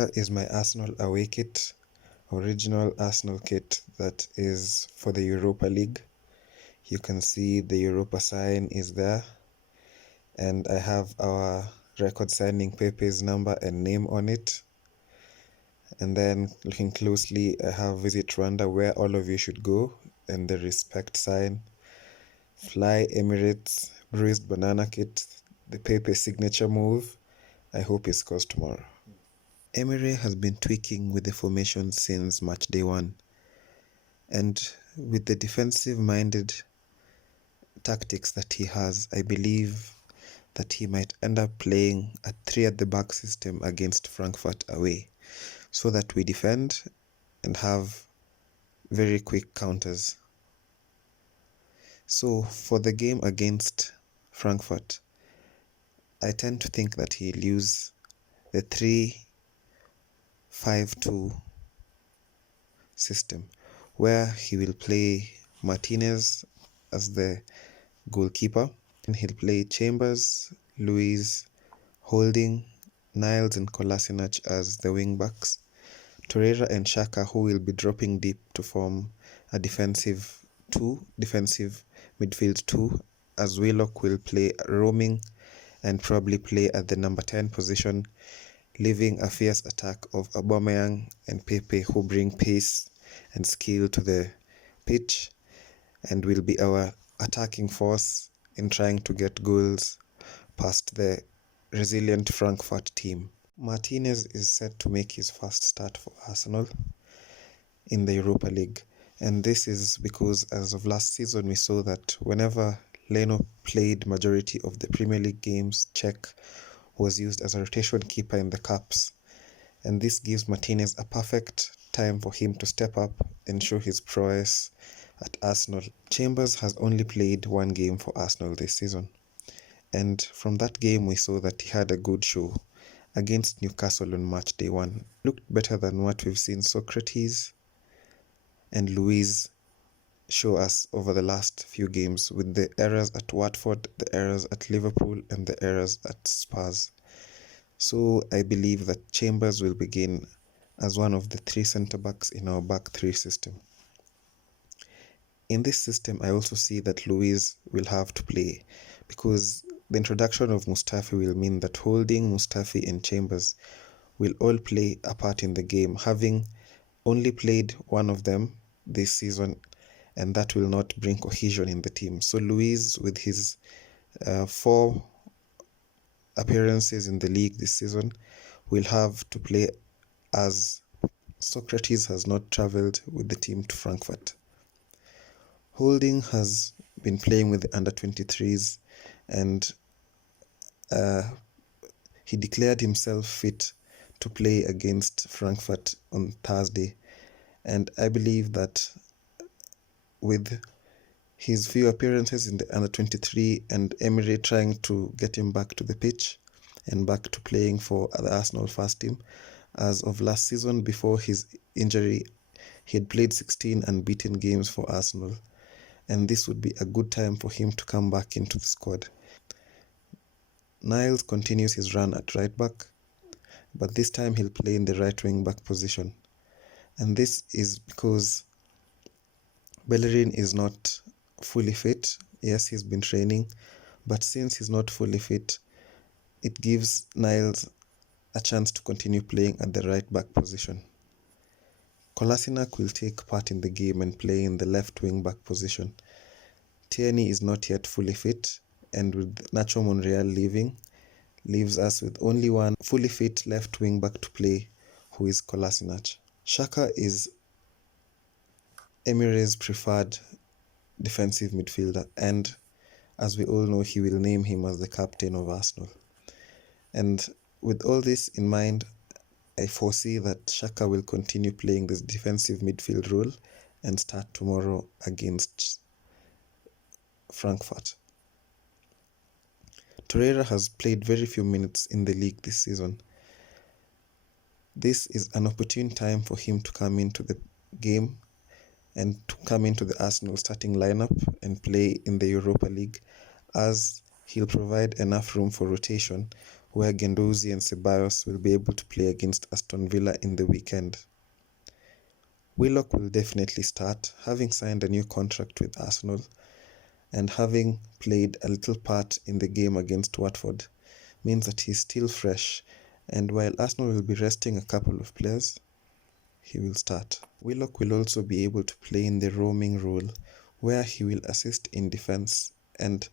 Here is my Arsenal away kit, original Arsenal kit that is for the Europa League. You can see the Europa sign is there, and I have our record signing Pepe's number and name on it. And then looking closely, I have Visit Rwanda, where all of you should go, and the respect sign. Fly Emirates, bruised banana kit, the Pepe signature move. I hope he scores tomorrow. Emery has been tweaking with the formation since match day 1, and with the defensive-minded tactics that he has, I believe that he might end up playing a 3-at-the-back system against Frankfurt away, so that we defend and have very quick counters. So for the game against Frankfurt, I tend to think that he'll use the 3-5-2 system, where he will play Martinez as the goalkeeper, and he'll play Chambers, Luiz, Holding, Niles and Kolasinac as the wing-backs, Torreira and Xhaka, who will be dropping deep to form a defensive midfield 2, as Willock will play roaming and probably play at the number 10 position, leaving a fierce attack of Aubameyang and Pepe, who bring pace and skill to the pitch and will be our attacking force in trying to get goals past the resilient Frankfurt team. Martinez is set to make his first start for Arsenal in the Europa League, and this is because as of last season we saw that whenever Leno played majority of the Premier League games, Czech was used as a rotation keeper in the cups, and this gives Martinez a perfect time for him to step up and show his prowess at Arsenal. Chambers has only played one game for Arsenal this season, and from that game we saw that he had a good show against Newcastle on match day 1. Looked better than what we've seen Socrates and Luiz show us over the last few games, with the errors at Watford, the errors at Liverpool and the errors at Spurs. So I believe that Chambers will begin as one of the 3 centre-backs in our back 3 system. In this system, I also see that Luiz will have to play, because the introduction of Mustafi will mean that Holding, Mustafi and Chambers will all play a part in the game, having only played one of them this season, and that will not bring cohesion in the team. So Luiz, with his 4 appearances in the league this season, will have to play, as Socrates has not travelled with the team to Frankfurt. Holding has been playing with the under-23s, and he declared himself fit to play against Frankfurt on Thursday, and I believe that with his few appearances in the under-23 and Emery trying to get him back to the pitch and back to playing for the Arsenal first team, as of last season before his injury he had played 16 unbeaten games for Arsenal, and this would be a good time for him to come back into the squad. Niles continues his run at right back, but this time he'll play in the right wing back position, and this is because Bellerin is not fully fit. Yes, he's been training, but since he's not fully fit, it gives Niles a chance to continue playing at the right back position. Kolasinac will take part in the game and play in the left wing back position. Tierney is not yet fully fit, and with Nacho Monreal leaves us with only one fully fit left wing back to play, who is Kolasinac. Xhaka is Emery's preferred defensive midfielder, and as we all know, he will name him as the captain of Arsenal. And with all this in mind, I foresee that Xhaka will continue playing this defensive midfield role and start tomorrow against Frankfurt. Torreira has played very few minutes in the league this season. This is an opportune time for him to come into the game and to come into the Arsenal starting lineup and play in the Europa League, as he'll provide enough room for rotation where Guendouzi and Ceballos will be able to play against Aston Villa in the weekend. Willock will definitely start, having signed a new contract with Arsenal and having played a little part in the game against Watford means that he's still fresh, and while Arsenal will be resting a couple of players, he will start. Willock will also be able to play in the roaming role, where he will assist in defense and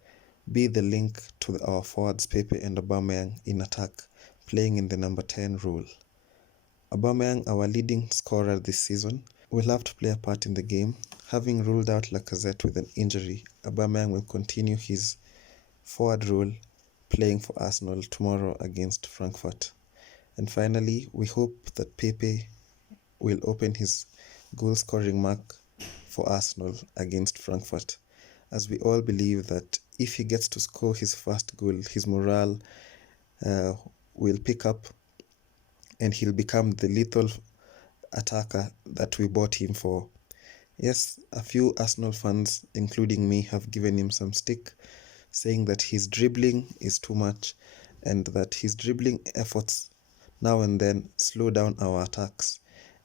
be the link to our forwards Pepe and Aubameyang in attack, playing in the number 10 role. Aubameyang, our leading scorer this season, will have to play a part in the game. Having ruled out Lacazette with an injury, Aubameyang will continue his forward role, playing for Arsenal tomorrow against Frankfurt. And finally, we hope that Pepe will open his goal-scoring mark for Arsenal against Frankfurt, as we all believe that if he gets to score his first goal, his morale will pick up and he'll become the lethal attacker that we bought him for. Yes, a few Arsenal fans, including me, have given him some stick, saying that his dribbling is too much and that his dribbling efforts now and then slow down our attacks.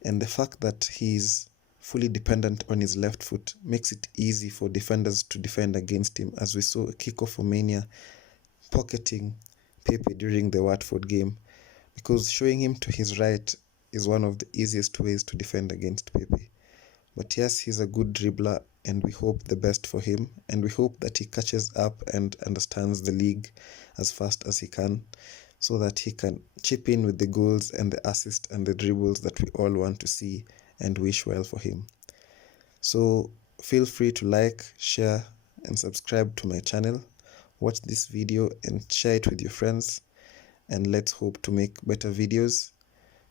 And the fact that he's fully dependent on his left foot makes it easy for defenders to defend against him, as we saw Kiko Mania pocketing Pepe during the Watford game, because showing him to his right is one of the easiest ways to defend against Pepe. But yes, he's a good dribbler and we hope the best for him, and we hope that he catches up and understands the league as fast as he can, so that he can chip in with the goals and the assists and the dribbles that we all want to see and wish well for him. So feel free to like, share and subscribe to my channel. Watch this video and share it with your friends, and let's hope to make better videos.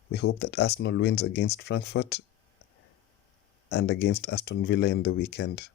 We hope that Arsenal wins against Frankfurt and against Aston Villa in the weekend.